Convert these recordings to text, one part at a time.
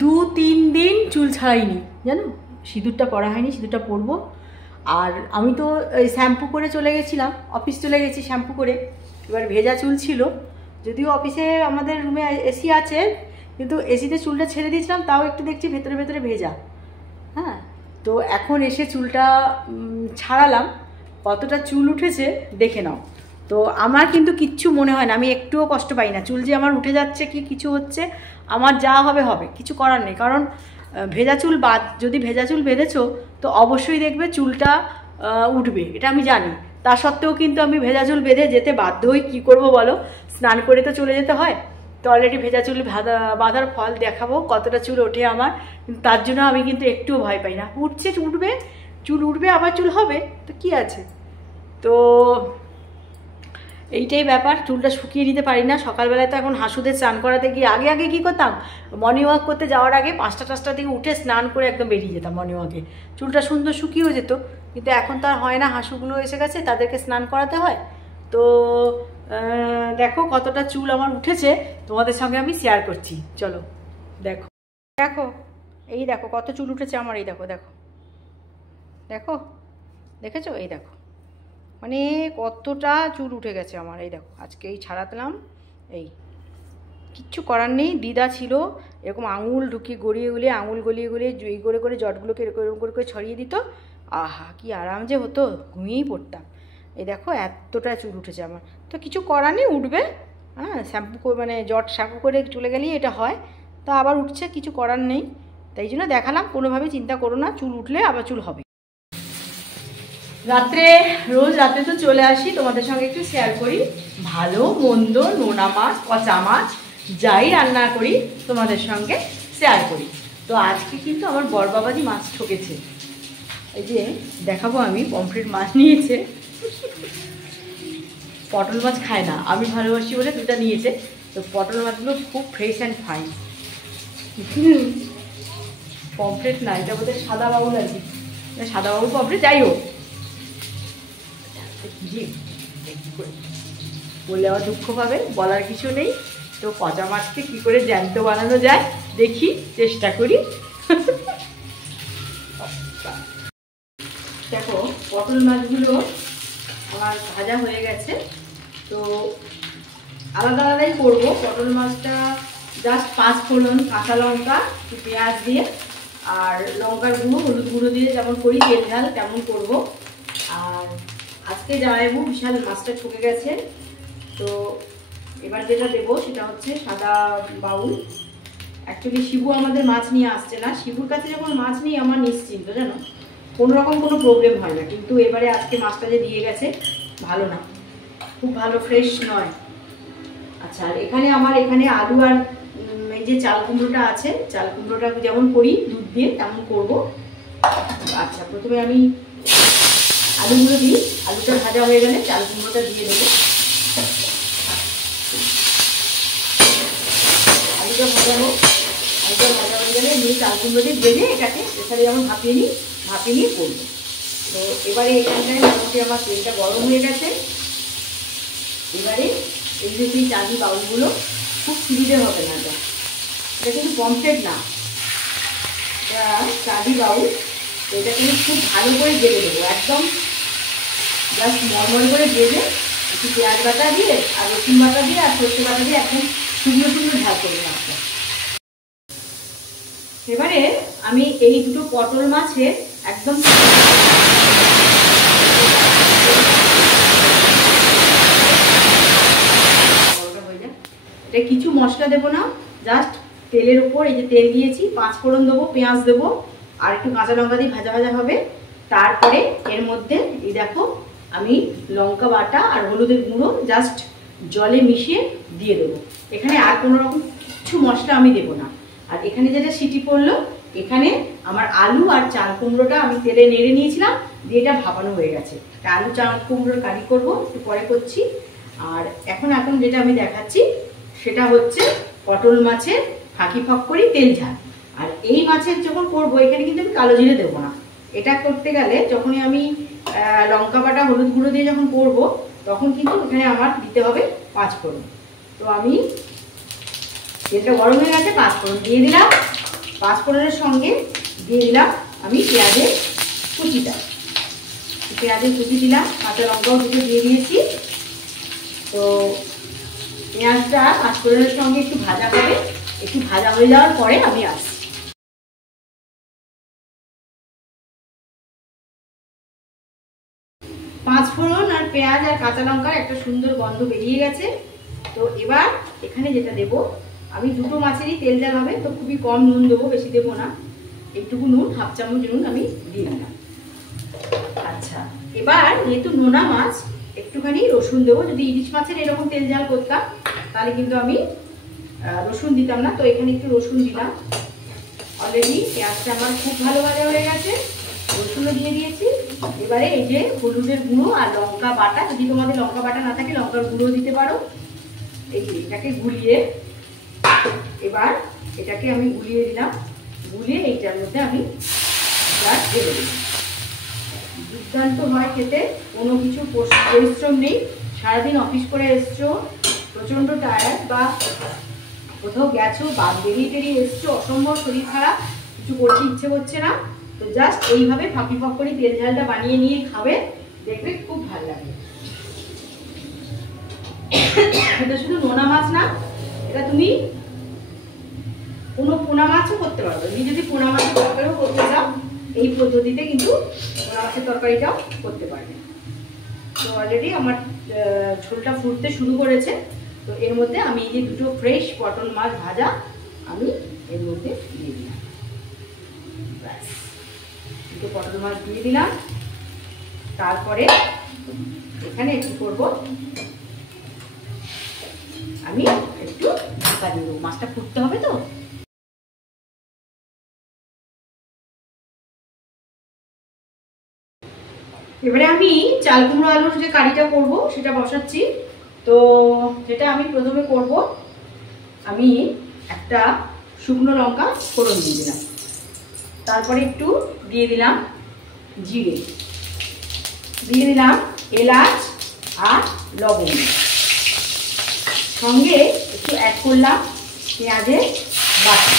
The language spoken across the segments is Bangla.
2-3 দিন চুল ছাড়াইনি জানো, সিঁদুরটা পরা হয়নি, সিঁদুরটা পরবো। আর আমি তো শ্যাম্পু করে চলে গেছিলাম, অফিস চলে গেছি শ্যাম্পু করে, এবার ভেজা চুল ছিল, যদিও অফিসে আমাদের রুমে এসি আছে, কিন্তু এসিতে চুলটা ছেড়ে দিয়েছিলাম, তাও একটু দেখছি ভেতরে ভেতরে ভেজা। হ্যাঁ, তো এখন এসে চুলটা ছাড়ালাম, কতটা চুল উঠেছে দেখে নাও। তো আমার কিন্তু কিচ্ছু মনে হয় না, আমি একটুও কষ্ট পাই না, চুল যে আমার উঠে যাচ্ছে কি কিছু হচ্ছে, আমার যা হবে হবে, কিছু করার নেই। কারণ ভেজা চুল যদি ভেজা চুল বেঁধেছো তো অবশ্যই দেখবে চুলটা উঠবে, এটা আমি জানি। তা সত্ত্বেও কিন্তু আমি ভেজা চুল বেঁধে যেতে বাধ্য হই, কী করবো বলো, স্নান করে তো চলে যেতে হয়। তো অলরেডি ভেজা চুল বাঁধার ফল দেখাবো কতটা চুল ওঠে আমার, কিন্তু তার জন্য আমি কিন্তু একটুও ভয় পাই না, উঠবে, চুল উঠবে আবার চুল হবে, তো কি আছে। তো এইটাই ব্যাপার, চুলটা শুকিয়ে নিতে পারি না। সকালবেলায় তো এখন হাঁসুদের স্নান করাতে গিয়ে আগে কী করতাম, মর্নিং ওয়াক করতে যাওয়ার আগে 5টা-5টার দিকে উঠে স্নান করে একদম বেরিয়ে যেতাম মর্নিং ওয়াকে, চুলটা সুন্দর শুকিয়েও যেত। কিন্তু এখন তো আর হয় না, হাঁসুগুলো এসে গেছে, তাদেরকে স্নান করাতে হয়। তো দেখো কতটা চুল আমার উঠেছে, তোমাদের সঙ্গে আমি শেয়ার করছি, চলো দেখো। দেখো এই দেখো কত চুল উঠেছে আমার, এই দেখো দেখো দেখো, দেখেছো, এই দেখো মানে কতটা চুল উঠে গেছে আমার, এই দেখো। আজকে এই ছাড়াতলাম, এই কিচ্ছু করার নেই, দিদা ছিল এরকম আঙুল ঢুকিয়ে গড়িয়ে আঙুল গলিয়ে এই করে জটগুলোকে এরকম করে ছড়িয়ে দিত, আহা কি আরাম যে হতো, ঘুমিয়েই পড়তাম। এই দেখো এতটা চুল উঠেছে আমার, তো কিছু করার নেই, উঠবে। হ্যাঁ, শ্যাম্পু মানে শ্যাম্পু করে চলে গেলেই এটা হয়, তা আবার উঠছে, কিছু করার নেই। তাই জন্য দেখালাম, কোনোভাবে চিন্তা করো না, চুল উঠলে আবার চুল হবে। রোজ রাত্রে তো চলে আসি, তোমাদের সঙ্গে একটু শেয়ার করি, ভালো মন্দ, নোনা মাছ, পচা মাছ, যাই রান্না করি তোমাদের সঙ্গে শেয়ার করি। তো আজকে কিন্তু আমার বড়বাবাজি মাছ ঠকেছে, এই যে দেখাবো আমি, পমফ্রেট মাছ নিয়েছে, পটল মাছ খায় না, আমি ভালোবাসি বলে 2টা নিয়েছে। তো পটল মাছগুলো খুব ফ্রেশ অ্যান্ড ফাইন, পমফ্রেট না, এটা বোধহয় সাদা বাবুল আর কি, সাদা বাবুল পমফ্রেট, যাই হোক বলে আবার দুঃখ পাবে, বলার কিছু নেই। তো পচা মাছকে কী করে জ্যান্ত বানানো যায় দেখি, চেষ্টা করি। দেখো পটল মাছগুলো আমার ভাজা হয়ে গেছে, তো আলাদা আলাদাই করবো। পটল মাছটা জাস্ট 5 ফোড়ন, কাঁচা লঙ্কা, পেঁয়াজ দিয়ে, আর লঙ্কার গুঁড়ো, হলুদ গুঁড়ো দিয়ে যেমন করি তেল ঝাল তেমন করবো। আর আজকে জামাইবাবু বিশাল মাছটা ঠকে গেছে, তো এবার যেটা দেবো সেটা হচ্ছে সাদা বাউল। অ্যাকচুয়ালি শিবু আমাদের মাছ নিয়ে আসছে না, শিবুর কাছে যখন মাছ নিই আমার নিশ্চিন্ত, জানো কোনো রকম কোনো প্রবলেম হয় না, কিন্তু এবারে আজকে মাছটা যে দিয়ে গেছে ভালো না, খুব ভালো ফ্রেশ নয়। আচ্ছা, আর এখানে আলু আর এই যে চাল কুমড়োটা আছে, চাল কুমড়োটা যেমন করি দুধ দিয়ে তেমন করবো। আচ্ছা, প্রথমে আমি আলুগুলো দিই, আলুটা ভাজা হয়ে গেলে চাল কুমড়োটা দিয়ে দেবো। আলুটা ভাজা হয়ে গেলে নিয়ে চাল কুমড়ো দিয়ে ভেজে এটাকে প্রেসারে যেমন ভাপিয়ে নিয়ে করবো। তো এবারে এখানটায় মোটামুটি আমার তেলটা গরম হয়ে গেছে। এবারে এই যে সেই চাঁদি বাউলগুলো, খুব সুবিধে হবে না, এটা কিন্তু পমফ্রেট না, এটা চাঁদি বাউল। এটা কিন্তু খুব ভালো করে ভেজে দেবো, একদম জাস্ট নরমাল করে ভেজে একটু পেঁয়াজ বাটা দিয়ে আর রসুন বাটা দিয়ে আর সর্ষে বাটা দিয়ে একদম সুন্দর ঝাল করবো মাছটা। এবারে আমি এই দুটো পটল মাছের একদম এটা কিছু মশলা দেবো না, জাস্ট তেলের উপর এই যে তেল দিয়েছি, 5 ফোড়ন দেবো, পেঁয়াজ দেবো আর একটু কাঁচা লঙ্কা দিয়ে ভাজা হবে। তারপরে এর মধ্যে এই দেখো আমি লঙ্কা বাটা আর হলুদের গুঁড়ো জাস্ট জলে মিশিয়ে দিয়ে দেবো। এখানে আর কোনো রকম কিছু মশলা আমি দেবো না। আর এখানে যেটা সিটি পড়লো, এখানে আমার আলু আর চাল কুমড়োটা আমি তেলে নেড়ে নিয়েছিলাম, দিয়ে এটা ভাপানো হয়ে গেছে। আলু চাল কুমড়োর কারি করবো, একটু পরে করছি। আর এখন যেটা আমি দেখাচ্ছি সেটা হচ্ছে পটল মাছের ফাঁকি ফাঁক করি তেল ঝাল। আর এই মাছের যখন করবো এখানে কিন্তু আমি কালো জিরে দেবো না, এটা করতে গেলে যখনই আমি লঙ্কা বাটা হলুদ গুঁড়ো দিয়ে যখন করবো তখন কিন্তু এখানে আমার দিতে হবে 5 ফোড়ন। তো আমি তেলটা গরম হয়ে গেছে, 5 ফোড়ন দিয়ে দিলাম, পাঁচফোড়নের সঙ্গে দিয়ে দিলাম আমি পেঁয়াজের কুচিটা, পেঁয়াজের কুচি দিলাম, কাঁচা লঙ্কাও দুটো দিয়ে দিয়েছি। তো পেঁয়াজটা পাঁচফোড়নের সঙ্গে একটু ভাজা হবে, একটু ভাজা হয়ে যাওয়ার পরে আমি আসছি। পাঁচফোড়ন আর পেঁয়াজ আর কাঁচা লঙ্কার একটা সুন্দর গন্ধ বেরিয়ে গেছে। তো এবার এখানে যেটা দেব, আমি দুটো মাছেরই তেল ঝাল হবে, তো খুবই কম নুন দেবো, বেশি দেবো না, একটুকু নুন, হাফ চামচ নুন আমি দিয়ে দিলাম। আচ্ছা, এবার যেহেতু নোনা মাছ একটুখানি রসুন দেবো। যদি ইলিশ মাছের এরকম তেল ঝাল করতাম তাহলে কিন্তু আমি রসুন দিতাম না, তো এখানে একটু রসুন দিলাম। অলরেডি পেঁয়াজটা আমার খুব ভালো ভাজা হয়ে গেছে, রসুনও দিয়ে দিয়েছি। এবারে এই যে হলুদের গুঁড়ো আর লঙ্কা বাটা, যদি তোমাদের লঙ্কা বাটা না থাকে লঙ্কার গুঁড়ো দিতে পারো। এই যে এটাকে গুলিয়ে, এবার এটাকে আমি গুলিয়ে দিলাম, গুলিয়ে এইটার মধ্যে আমি ঢেলে দিলাম। দুর্দান্ত হয় খেতে, কোনো কিছু পরিশ্রম নেই। সারাদিন অফিস করে এসছো, প্রচণ্ড টায়ার্ড, বা কোথাও গেছো বা বেরিয়ে এসছো, অসম্ভব শরীর খারাপ, কিছু করতে ইচ্ছে করছে না, তো জাস্ট এইভাবে ফাঁকি ফাঁক করে তেল ঝালটা বানিয়ে নিয়ে খাবে, দেখবে খুব ভালো লাগে। এটা শুধু নোনা মাছ না, এটা তুমি কোনো পোনা মাছও করতে পারবে। তুমি যদি পোনা মাছের তরকারিও করতে চাও এই পদ্ধতিতে কিন্তু পোনা মাছের তরকারিটাও করতে পারবে। তো অলরেডি আমার ঝোলটা ফুটতে শুরু করেছে। তো এর মধ্যে আমি এই যে দুটো ফ্রেশ পটল মাছ ভাজা আমি এর মধ্যে দিয়ে দিলাম। ব্যাস, দুটো পটল মাছ দিয়ে দিলাম। তারপরে এখানে একটু করবো, আমি একটু ঢাকা দিয়ে দেবো, মাছটা ফুটতে হবে তো। এবারে আমি চাল কুমড়ো আলুর যে কারিটা করব সেটা বসাচ্ছি। তো যেটা আমি প্রথমে করব, আমি একটা শুকনো লঙ্কা ফোড়ন দিয়ে দিলাম, তারপরে একটু দিয়ে দিলাম জিরে, দিয়ে দিলাম এলাচ আর লবঙ্গ, সঙ্গে একটু অ্যাড করলাম পেঁয়াজের বাটা।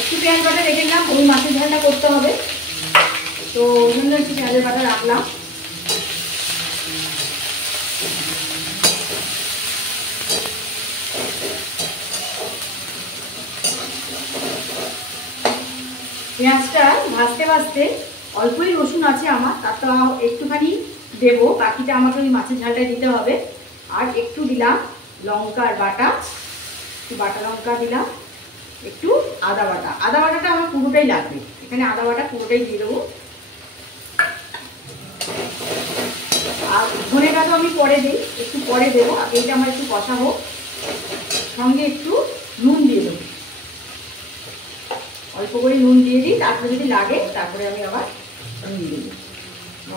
একটু পেঁয়াজ বাটা রেখে দিলাম, ওই মাছের ঝালটা করতে হবে, তো ওই জন্য একটু পেঁয়াজের বাটা রাখলাম। পেঁয়াজটা ভাজতে ভাজতে, অল্পই রসুন আছে আমার, তারটা একটুখানি দেবো, বাকিটা আমাকে ওই মাছের ঝালটায় দিতে হবে। আর একটু দিলাম লঙ্কার বাটা, একটু বাটা লঙ্কা দিলাম, একটু আদা বাটা। আদা বাটাটা আমার পুরোটাই লাগবে, এখানে আদা বাটা পুরোটাই দিয়ে দেবো। আর ধনেটা তো আমি পরে দিই, একটু পরে দেবো, এইটা আমার একটু কষা হোক। সঙ্গে একটু নুন দিয়ে দেবো, অল্প করে নুন দিয়ে দিই, তারপরে যদি লাগে তারপরে আমি আবার নুন দিয়ে দিই।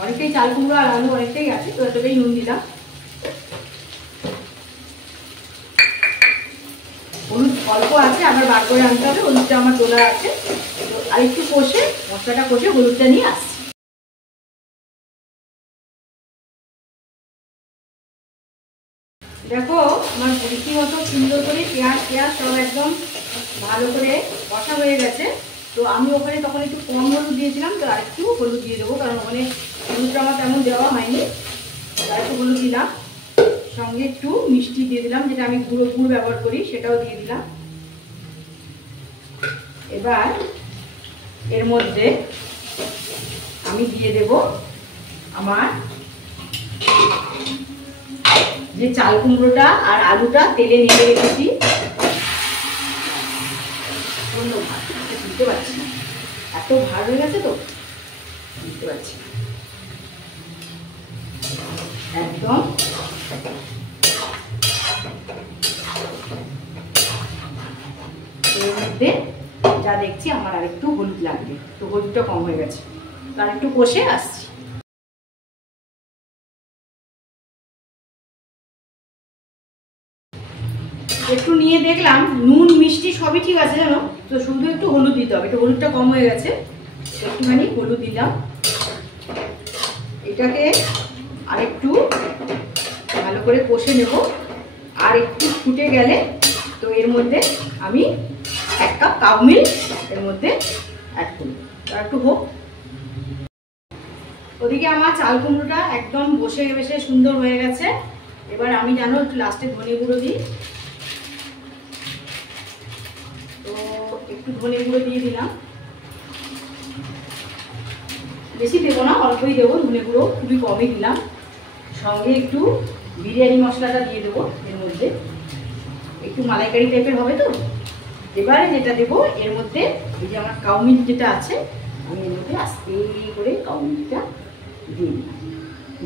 অনেকটাই চাল কুমড়ো আর আলু অনেকটাই আছে, তো এতটাই নুন দিলাম। হলুদ অল্প আছে, আবার বার করে আনতে হবে, হলুদটা আমার তোলা আছে। তো আরেকটু কষে, মশলাটা কষে হলুদটা নিয়ে আসছি। দেখো আমার রীতিমতো সুন্দর করে পেঁয়াজ সব একদম ভালো করে কষা হয়ে গেছে। তো আমি ওখানে তখন একটু কম হলুদ দিয়েছিলাম, তো আর একটু হলুদ দিয়ে দেবো, কারণ ওখানে হলুদটা আমার তেমন দেওয়া হয়নি, আর একটু হলুদ দিলাম। সঙ্গে একটু মিষ্টি দিয়ে দিলাম, যেটা আমি গুঁড়ো গুড় ব্যবহার করি সেটাও দিয়ে দিলাম। এবার এর মধ্যে আমি দিয়ে দেব আমার যে চাল কুমড়োটা আর আলুটা তেলে নেড়ে রেখেছি। বুঝতে পারছি না, এত ভার হয়ে গেছে তো বুঝতে পারছি না একদম। এর মধ্যে যা দেখছি আমার আর একটু হলুদ লাগবে, তো হলুদটা কম হয়ে গেছে, তার একটু কষে আসছি। একটু নিয়ে দেখলাম নুন মিষ্টি সবই ঠিক আছে জানো, তো শুধু একটু হলুদ দিতে হবে, একটু হলুদটা কম হয়ে গেছে, একটুখানি হলুদ দিলাম। এটাকে আরেকটু ভালো করে কষে নেব, আর একটু ফুটে গেলে তো এর মধ্যে আমি 1 কাপ কাউ মিল্ক এর মধ্যে অ্যাড করব। আর একটু হোক। ওদিকে আমার চাল কুমড়োটা একদম বসে বসে সুন্দর হয়ে গেছে। এবার আমি জানো একটু লাস্টে ধনে গুঁড়ো দিই, তো একটু ধনে গুঁড়ো দিয়ে দিলাম, বেশি দেবো না, অল্পই দেবো ধনে গুঁড়ো, খুবই কমই দিলাম। সঙ্গে একটু বিরিয়ানি মশলাটা দিয়ে দেবো এর মধ্যে, একটু মালাইকারি টাইপের হবে তো। এবারে যেটা দেবো এর মধ্যে, এই যে আমার কাউ মিল্ক যেটা আছে, আমি এর মধ্যে আস্তে করে কাউ মিল্কটা দিয়ে দিই।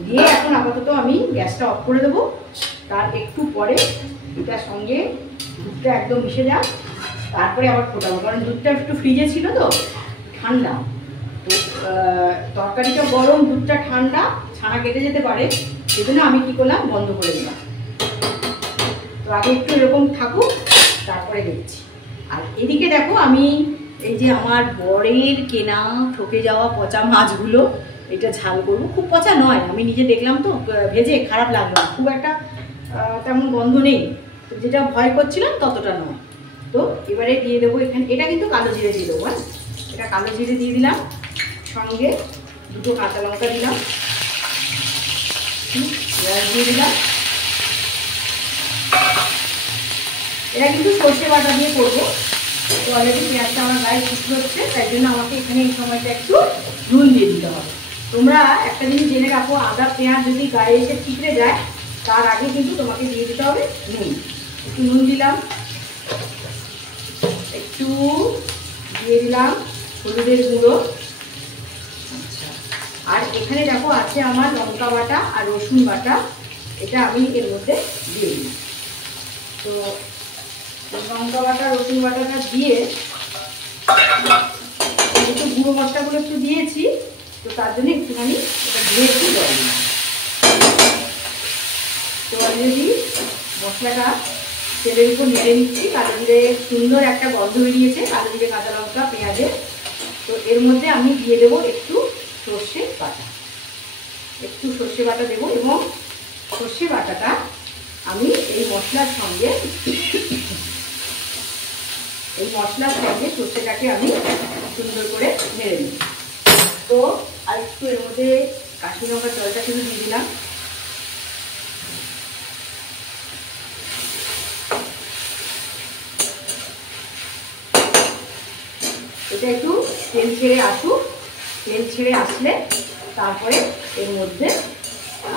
দিয়ে এখন আপাতত আমি গ্যাসটা অফ করে দেবো। তার একটু পরে এটার সঙ্গে দুধটা একদম মিশে যাক, তারপরে আবার ফোটাবো, কারণ দুধটা একটু ফ্রিজে ছিল তো, ঠান্ডা তো, তরকারিটা গরম, দুধটা ঠান্ডা, ছানা কেটে যেতে পারে, সেজন্য আমি কি করলাম, বন্ধ করে দিলাম। তো আগে একটু এরকম থাকুক, তারপরে দেখছি। আর এদিকে দেখো আমি এই যে আমার বরের কেনা ঠকে যাওয়া পচা মাছগুলো, এটা ঝাল করবো। খুব পচা নয়, আমি নিজে দেখলাম তো ভেজে, খারাপ লাগলো না, খুব একটা তেমন গন্ধ নেই, যেটা ভয় করছিলাম ততটা নয়। তো এবারে দিয়ে দেবো এখানে, এটা কিন্তু কালো জিরে দিয়ে দেবো। হ্যাঁ, এটা কালো জিরে দিয়ে দিলাম, সঙ্গে 2 কাঁচা লঙ্কা দিলাম, পেঁয়াজ দিয়ে দিলাম। এটা কিন্তু সর্ষে বাটা দিয়ে করবো। তো অলরেডি পেঁয়াজটা আমার গায়ে শুকনো হচ্ছে, তাই জন্য আমাকে এখানে এই সময়টা একটু নুন দিয়ে দিতে হবে। তোমরা একটা জিনিস জেনে রাখো, আদা পেঁয়াজ যদি গায়ে এসে ঠিকরে যায়, তার আগে কিন্তু তোমাকে দিয়ে দিতে হবে নুন। একটু নুন দিলাম, একটু দিয়ে দিলাম হলুদের গুঁড়ো। আচ্ছা, আর এখানে দেখো আছে আমার লঙ্কা বাটা আর রসুন বাটা, এটা আমি এর মধ্যে দিয়ে দিই। তো লঙ্কা বাটা রসুন বাটাটা দিয়ে একটু গুঁড়ো মশলাগুলো একটু দিয়েছি, তো তার জন্য একটুখানি এটা ধুয়ে একটু জল দিলাম। তো অলরেডি মশলাটা তেলের উপর নেড়ে নিচ্ছি, কালো জিরে সুন্দর একটা গন্ধ বেরিয়েছে, কালো জিরে কাঁচা লঙ্কা পেঁয়াজে। তো এর মধ্যে আমি দিয়ে দেবো একটু সর্ষে বাটা, একটু সর্ষে বাটা দেবো, এবং সর্ষে বাটাটা আমি এই মশলার সঙ্গে সর্ষেটাকে আমি সুন্দর করে নেড়ে নিই। তো আর একটু এর মধ্যে কাশ্মীরি লঙ্কার জলটা শুধু দিয়ে দিলাম। এটা একটু তেল ছেড়ে আসুক, তেল ছেড়ে আসলে তারপরে এর মধ্যে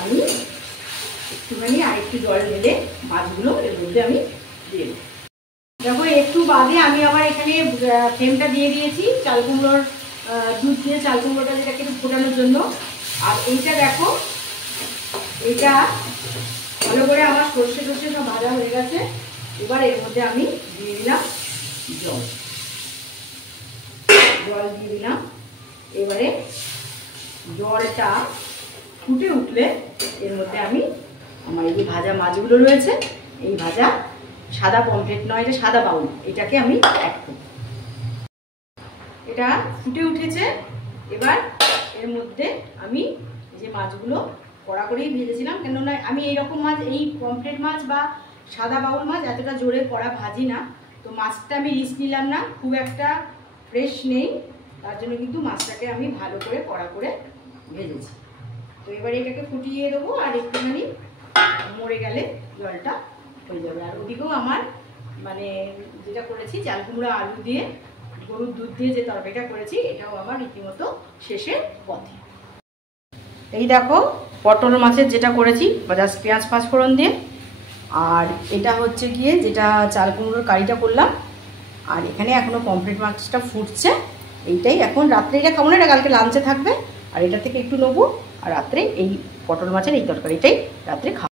আমি একটুখানি আর একটু জল ঢেলে মাছগুলো এর মধ্যে আমি দিয়ে দেবো। দেখো একটু বাদে আমি আবার এখানে ফ্লেমটা দিয়ে দিয়েছি চাল কুমড়োর দুধ দিয়ে, চাল কুমড়োটা যেটাকে একটু ফোটানোর জন্য। আর এইটা দেখো, এইটা ভালো করে আমার সর্ষে সব ভাজা হয়ে গেছে। এবার এর মধ্যে আমি দিয়ে দিলাম জল দিয়ে দিলাম। এবারে জলটা ফুটে উঠলে এর মধ্যে আমি আমার এই যে ভাজা মাছগুলো রয়েছে, এই ভাজা সাদা পমফ্রেট নয়, এটা সাদা বাউল, এটাকে আমি অ্যাড করব। এটা ফুটে উঠেছে। এবার এর মধ্যে আমি যে মাছগুলো কড়া করেই ভেজেছিলাম, কেননা আমি এইরকম মাছ, এই পমফ্রেট মাছ বা সাদা বাউল মাছ এতটা জোরে কড়া ভাজি না, তো মাছটা আমি রিস্ক নিলাম না, খুব একটা ফ্রেশ নেই, তার জন্য কিন্তু মাছটাকে আমি ভালো করে কড়া করে ভেজেছি। তো এবারে এটাকে ফুটিয়ে দেবো, আর একটুখানি মরে গেলে জলটা হয়ে যাবে। আর ওদিকেও আমার মানে যেটা করেছি চাল কুমড়ো আলু দিয়ে গরুর দুধ দিয়ে যে তরকারিটা করেছি, এটাও আমার রীতিমতো শেষের পথে। এই দেখো পটল মাছের যেটা করেছি জাস্ট পেঁয়াজ পাঁচফোড়ন দিয়ে, আর এটা হচ্ছে গিয়ে যেটা চাল কুমড়োর কারিটা করলাম, আর এখানে এখনও পমফ্রেট মাছটা ফুটছে। এইটাই এখন রাত্রে, এটা খাবো না, এটা কালকে লাঞ্চে থাকবে, আর এটা থেকে একটু নেবো, আর রাত্রে এই পটল মাছের এই তরকারিটাই রাত্রে খাবো।